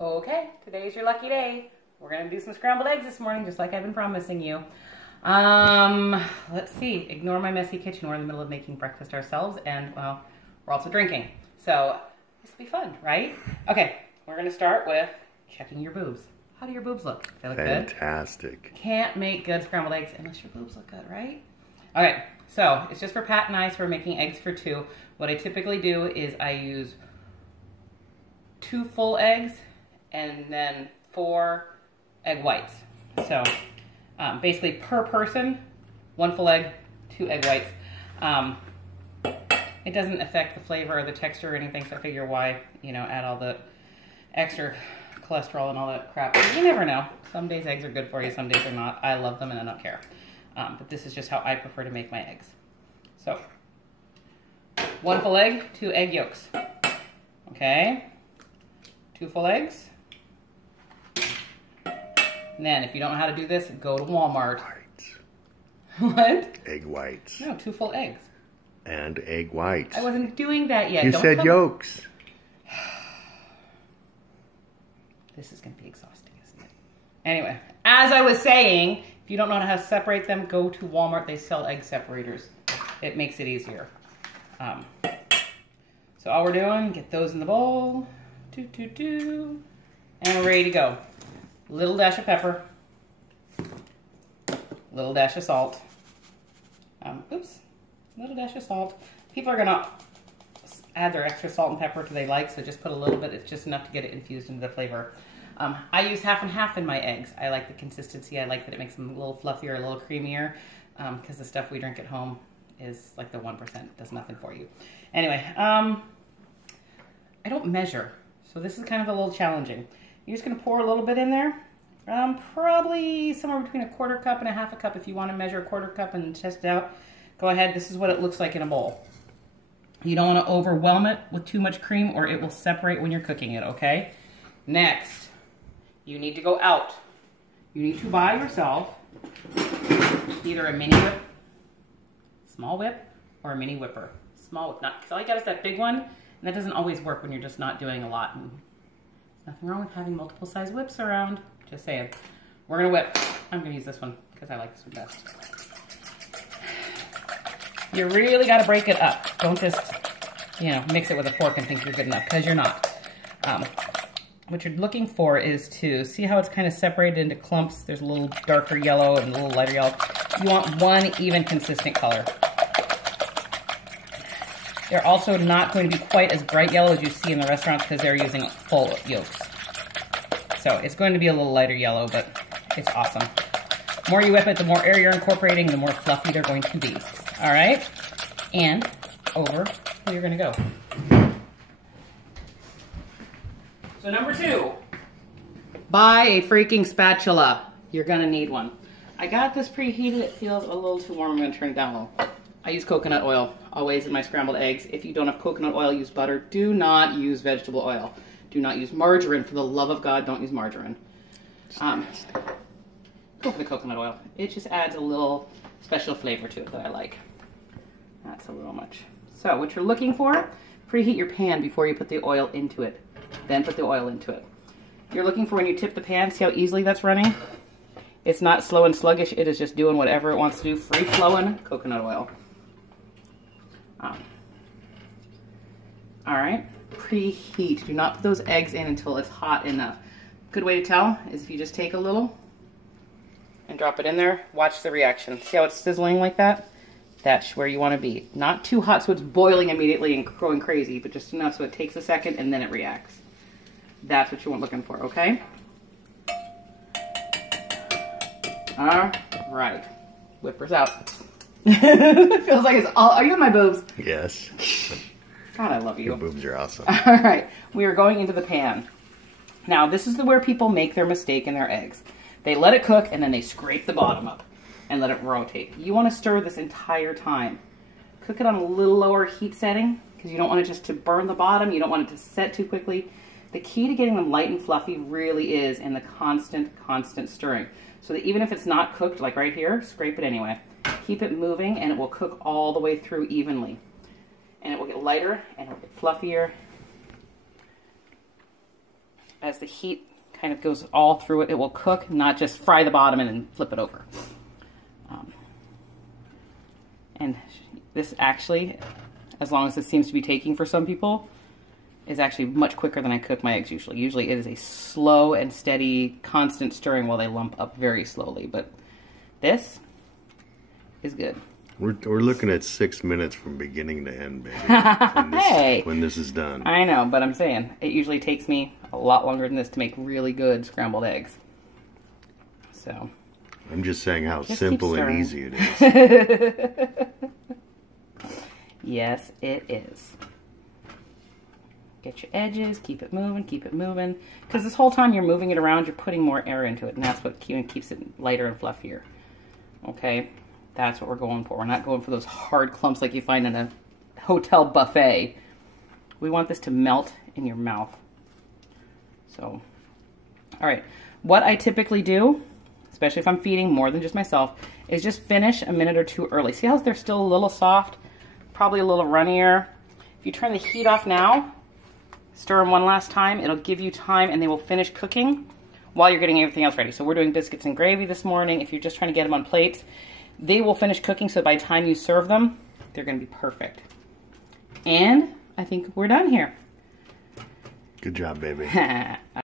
Okay, today is your lucky day. We're gonna do some scrambled eggs this morning, just like I've been promising you. Let's see, ignore my messy kitchen. We're in the middle of making breakfast ourselves, and well, we're also drinking. So this will be fun, right? Okay, we're gonna start with checking your boobs. How do your boobs look? They look Fantastic. Good? Can't make good scrambled eggs unless your boobs look good, right? Okay, so it's just for Pat and I, so we're making eggs for two. What I typically do is I use 2 full eggs and then 4 egg whites. So basically per person, 1 full egg, 2 egg whites. It doesn't affect the flavor or the texture or anything, so I figure why, you know, add all the extra cholesterol and all that crap. You never know. Some days eggs are good for you, some days they're not. I love them and I don't care. But this is just how I prefer to make my eggs. So 1 full egg, 2 egg yolks. Okay, 2 full eggs. And then if you don't know how to do this, go to Walmart. Whites. What? Egg whites. No, 2 full eggs. And egg whites. I wasn't doing that yet. You said yolks. This is going to be exhausting, isn't it? Anyway, as I was saying, if you don't know how to separate them, go to Walmart. They sell egg separators. It makes it easier. So all we're doing, get those in the bowl. And we're ready to go. Little dash of pepper. Little dash of salt. Little dash of salt. People are going to add their extra salt and pepper if they like, so just put a little bit. It's just enough to get it infused into the flavor. I use half and half in my eggs. I like the consistency. I like that it makes them a little fluffier, a little creamier, because the stuff we drink at home is like the 1%. It does nothing for you. Anyway, I don't measure, so this is kind of a little challenging. You're just going to pour a little bit in there. Probably somewhere between 1/4 cup and 1/2 cup. If you want to measure 1/4 cup and test it out, go ahead. This is what it looks like in a bowl. You don't want to overwhelm it with too much cream or it will separate when you're cooking it, okay? Next, you need to go out. You need to buy yourself either a mini whip, small whip, or a mini whipper. Small whip, because all you got is that big one, and that doesn't always work when you're just not doing a lot. And there's nothing wrong with having multiple size whips around. Just saying. We're gonna whip. I'm gonna use this one because I like this one best. You really got to break it up. Don't just, you know, mix it with a fork and think you're good enough, because you're not. What you're looking for is to see how it's kind of separated into clumps. There's a little darker yellow and a little lighter yellow. You want one even consistent color. They're also not going to be quite as bright yellow as you see in the restaurants because they're using full yolks. So it's going to be a little lighter yellow, but it's awesome. The more you whip it, the more air you're incorporating, the more fluffy they're going to be. All right, and over where you're gonna go. So number 2, buy a freaking spatula. You're gonna need one. I got this preheated. It feels a little too warm. I'm gonna turn it down a little. I use coconut oil always in my scrambled eggs. If you don't have coconut oil, use butter. Do not use vegetable oil. Do not use margarine. For the love of God, don't use margarine. Go for the coconut oil. It just adds a little special flavor to it that I like. That's a little much. So what you're looking for, preheat your pan before you put the oil into it. Then put the oil into it. You're looking for when you tip the pan, see how easily that's running? It's not slow and sluggish. It is just doing whatever it wants to do. Free flowing coconut oil. All right, preheat. Do not put those eggs in until it's hot enough. Good way to tell is if you just take a little and drop it in there, watch the reaction. See how it's sizzling like that? That's where you want to be. Not too hot so it's boiling immediately and going crazy, but just enough so it takes a second and then it reacts. That's what you want looking for, okay? All right. Whippers out. It feels like it's all... Are you in my boobs? Yes. God, I love you. Your boobs are awesome. All right. We are going into the pan. Now, this is where people make their mistake in their eggs. They let it cook and then they scrape the bottom up and let it rotate. You want to stir this entire time. Cook it on a little lower heat setting because you don't want it just to burn the bottom. You don't want it to set too quickly. The key to getting them light and fluffy really is in the constant stirring. So that even if it's not cooked, like right here, scrape it anyway. Keep it moving and it will cook all the way through evenly. And it will get lighter and it will get fluffier as the heat kind of goes all through it, it will cook, not just fry the bottom and then flip it over. And this actually, as long as it seems to be taking for some people, is actually much quicker than I cook my eggs usually. Usually it is a slow and steady, constant stirring while they lump up very slowly. But this is good. We're looking at 6 minutes from beginning to end, baby. When this is done. I know, but I'm saying it usually takes me a lot longer than this to make really good scrambled eggs. So I'm just saying how simple and easy it is. Yes, it is. Get your edges, keep it moving, because this whole time you're moving it around, you're putting more air into it, and that's what keeps it lighter and fluffier. Okay, that's what we're going for. We're not going for those hard clumps like you find in a hotel buffet. We want this to melt in your mouth. So, all right, what I typically do, especially if I'm feeding more than just myself, is just finish a minute or two early. See how they're still a little soft, probably a little runnier. If you turn the heat off now, stir them one last time, it'll give you time and they will finish cooking while you're getting everything else ready. So we're doing biscuits and gravy this morning. If you're just trying to get them on plates, they will finish cooking, so by the time you serve them, they're gonna be perfect. And I think we're done here. Good job, baby.